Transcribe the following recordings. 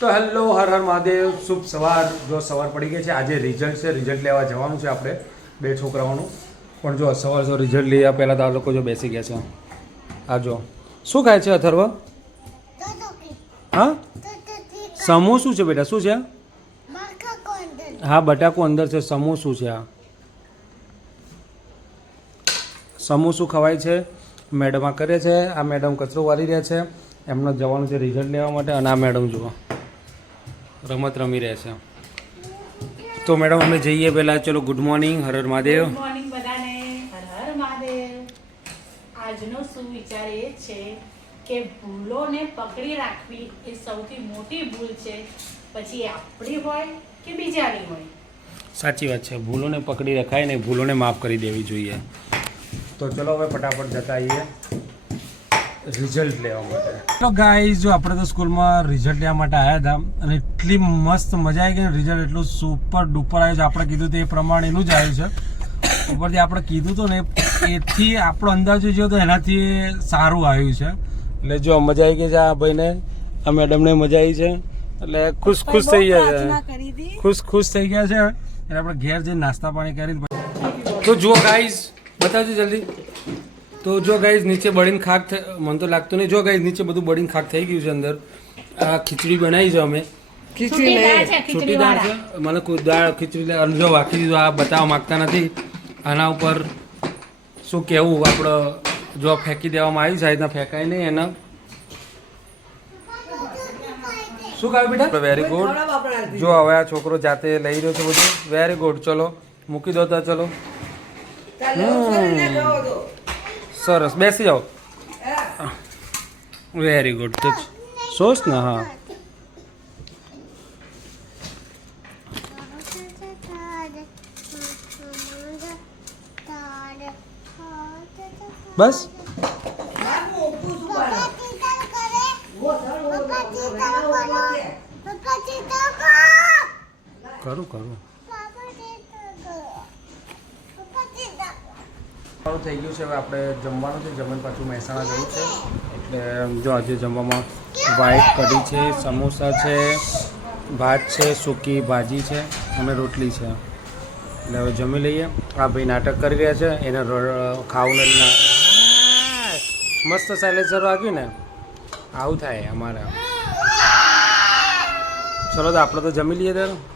તો હેલો, હર હર મહાદેવ. શુભ સવાર. જો સવાર પડી ગઈ છે, આજે રિઝલ્ટ છે રિઝલ્ટ લેવા જવાનું છે આપણે બે છોકરાઓનું. પણ જો સવાર સવાર રિઝલ્ટ લઈ પહેલાં તો આ લોકો જો બેસી ગયા છે. આ જો. શું ખાય છે, અથર્વ? હા? સમો શું છે બેટા, શું છે? હા, બટાકું અંદર છે, સમોસું છે આ. સમોસું ખવાય છે મેડમ આ કરે છે, આ મેડમ કચરો વાળી રહ્યા છે. એમનો જવાનું છે રિઝલ્ટ લેવા માટે અને આ મેડમ જુઓ. રમત રમી રહ્યા છે. તો મેડમ અમે જઈએ પહેલાં. ચલો good morning Har Har Mahadev. Good morning બધાને. હર હર મહાદેવ. આજનો સુવિચાર એ છે કે ભૂલોને પકડી રાખવી એ સૌથી મોટી ભૂલ છે. પછી આપણી હોય કે બીજાની હોય? સાચી વાત છે. ભૂલોને પકડી રખાય ને ભૂલોને માફ કરી દેવી જોઈએ. તો ચલો હવે ફટાફટ જતા આવીએ. રિઝલ્ટ લેવા માટે. તો ગાઈઝ જો આપણે તો સ્કૂલમાં રિઝલ્ટ લેવા માટે આવ્યા હતા અને એટલી મસ્ત મજા આવી ગઈ રિઝલ્ટ એટલું સુપર ડુપર આવ્યું છે. આપણે કીધું તે પ્રમાણે એનું જ આવ્યું છે. ઉપરથી આપણે કીધું હતું ને એથી આપણો અંદાજો જો તો એનાથી સારું આવ્યું છે. એટલે જો મજા આવી ગઈ છે આ ભાઈને. આ મેડમને મજા આવી છે. એટલે ખુશ ખુશ થઈ ગયા છે. ખુશ ખુશ થઈ ગયા છે. એટલે આપણે ઘેર જઈને નાસ્તા પાણી કરીને તો જુઓ ગાઈઝ બતાવજો જલ્દી. તો જો ગાઈઝ નીચે બળીને ખાક મને તો લાગતું નહીં. જો ગાઈઝ નીચે બધું બળીને ખાક થઈ ગયું છે અંદર. આ ખીચડી બનાવી છે અમે. ખીચડી છૂટી ખીચડી દાળ છે? મને કોઈ દાળ ખીચડી જો વાંકી દીધું આ બતાવવા માંગતા નથી. આના ઉપર શું કહેવું આપણે જો ફેંકી દેવામાં આવ્યું છે આ રીતના ફેંકાય નહીં એના. શું કહ્યું બેટા? વેરી ગુડ જો હવે આ છોકરો જાતે લઈ રહ્યો છે બધું. વેરી ગુડ ચલો. મૂકી દો તો ચલો. સરસ. બેસી જાઓ. વેરી ગુડ તો સોસ ને હા. બસ? કરું કરું. સારું થઈ ગયું છે. હવે આપણે જમવાનું છે. જમીન પાછું મહેસાણા જવું છે. એટલે જો આજે જમવામાં વ્હાઈટ કઢી છે, સમોસા છે, ભાત છે, સૂકી ભાજી છે અને રોટલી છે. એટલે હવે જમી લઈએ. આ ભાઈ નાટક કરી રહ્યા છે. એને ખાવું નથી. ના. મસ્ત સાયલેન્સર વાગ્યું ને. આવું થાય અમારે. ચલો તો આપણે તો જમી લઈએ ત્યારે.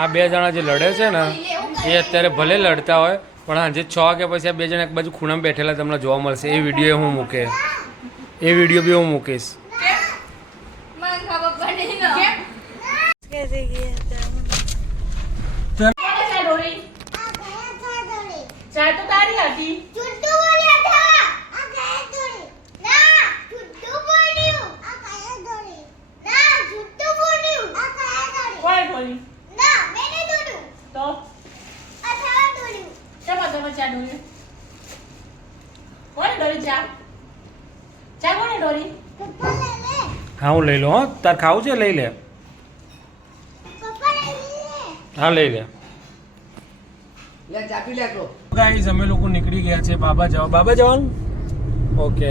આ બે જણા જે લડે છે ને એ અત્યારે ભલે લડતા હોય પણ સાંજે છ કે પછી આ બે જણા એક બાજુ ખૂણામાં બેઠેલા તમને જોવા મળશે. એ વીડિયો હું મૂકે. એ વીડિયો બી હું મૂકીશ. ચા તો તારી હતી કોણે ઢોળી ચા ઢોળી કોણે ઢોળી ચા? ચા કોણે ઢોળી હા હું લઈ લઉં હો. તાર ખાવું છે? લઈ લે. હા લઈ લે. ગાઈઝ અમે લોકો નીકળી ગયા છે બાબા જવા. બાબા જવાનું? ઓકે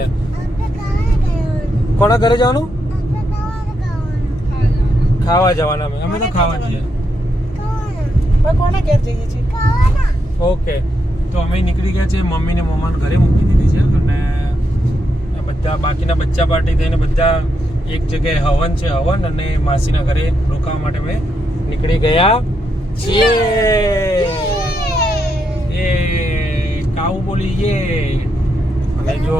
કોના ઘરે જવાનું? ખાવા જવાના. અમે. અમે તો ખાવા જઈએ કોને ઘેર જઈએ છીએ? ઓકે તો અમે નીકળી ગયા છે મમ્મીને મમ્માને ઘરે મૂકી દીધી છે. અને બધા બાકીના બચ્ચા પાર્ટી થઈને બધા એક જગ્યાએ હવન છે હવન અને માસીના ઘરે રોકાવા માટે અમે નીકળી ગયા છીએ. એ કાઉ બોલી અને જો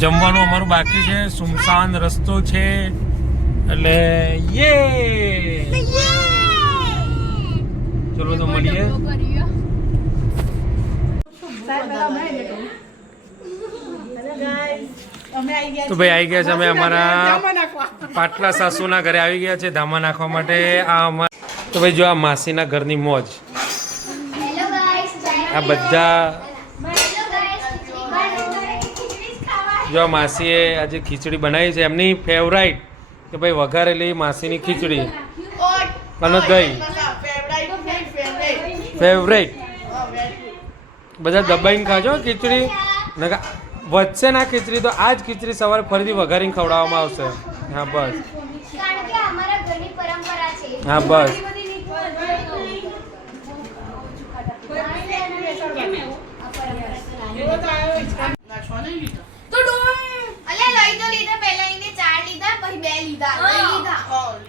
જમવાનું અમારું બાકી છે. સુમસાન રસ્તો છે. એટલે યે. ચલો તો મળીએ. તો ભાઈ આવી ગયા છે અમે અમારા પાટલા સાસુના ઘરે આવી ગયા છે ધામા નાખવા માટે આ અમાર તો ભાઈ જો આ માસીના ઘરની મોજ. આ બધા હેલો ગાઈસ ખીચડી ખાવા જો આ માસીએ આજે ખીચડી બનાવી છે એમની ફેવરાઇટ કે ભાઈ વઘારેલી માસીની ખીચડી. અને દહીં. ફેવરેટ બધા દબાઈને ખાજો ખીચડી. નકા વધશે ના ખીચડી તો આ જ ખીચડી સવારે ફરીથી વઘારીને ખવડાવવામાં આવશે. હા બસ. કારણ કે અમારા ઘરની પરંપરા છે. હા બસ.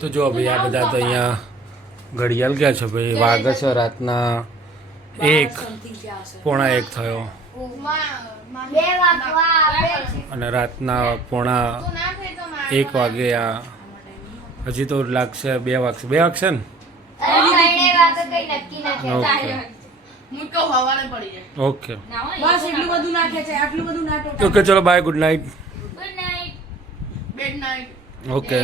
તો જો ભાઈ આ બધા તો અહીંયા ઘડિયાળ ગયા છે ભાઈ. વાગે છે રાતના એક પોણા એક થયો. અને રાતના પોણા એક વાગે આ હજી તો લાગશે બે વાગશે. બે વાગશે ને? Okay okay. બસ એટલું બધું નાખે છે આટલું બધું ના ટોટા ઓકે ચલો bye good night good night okay.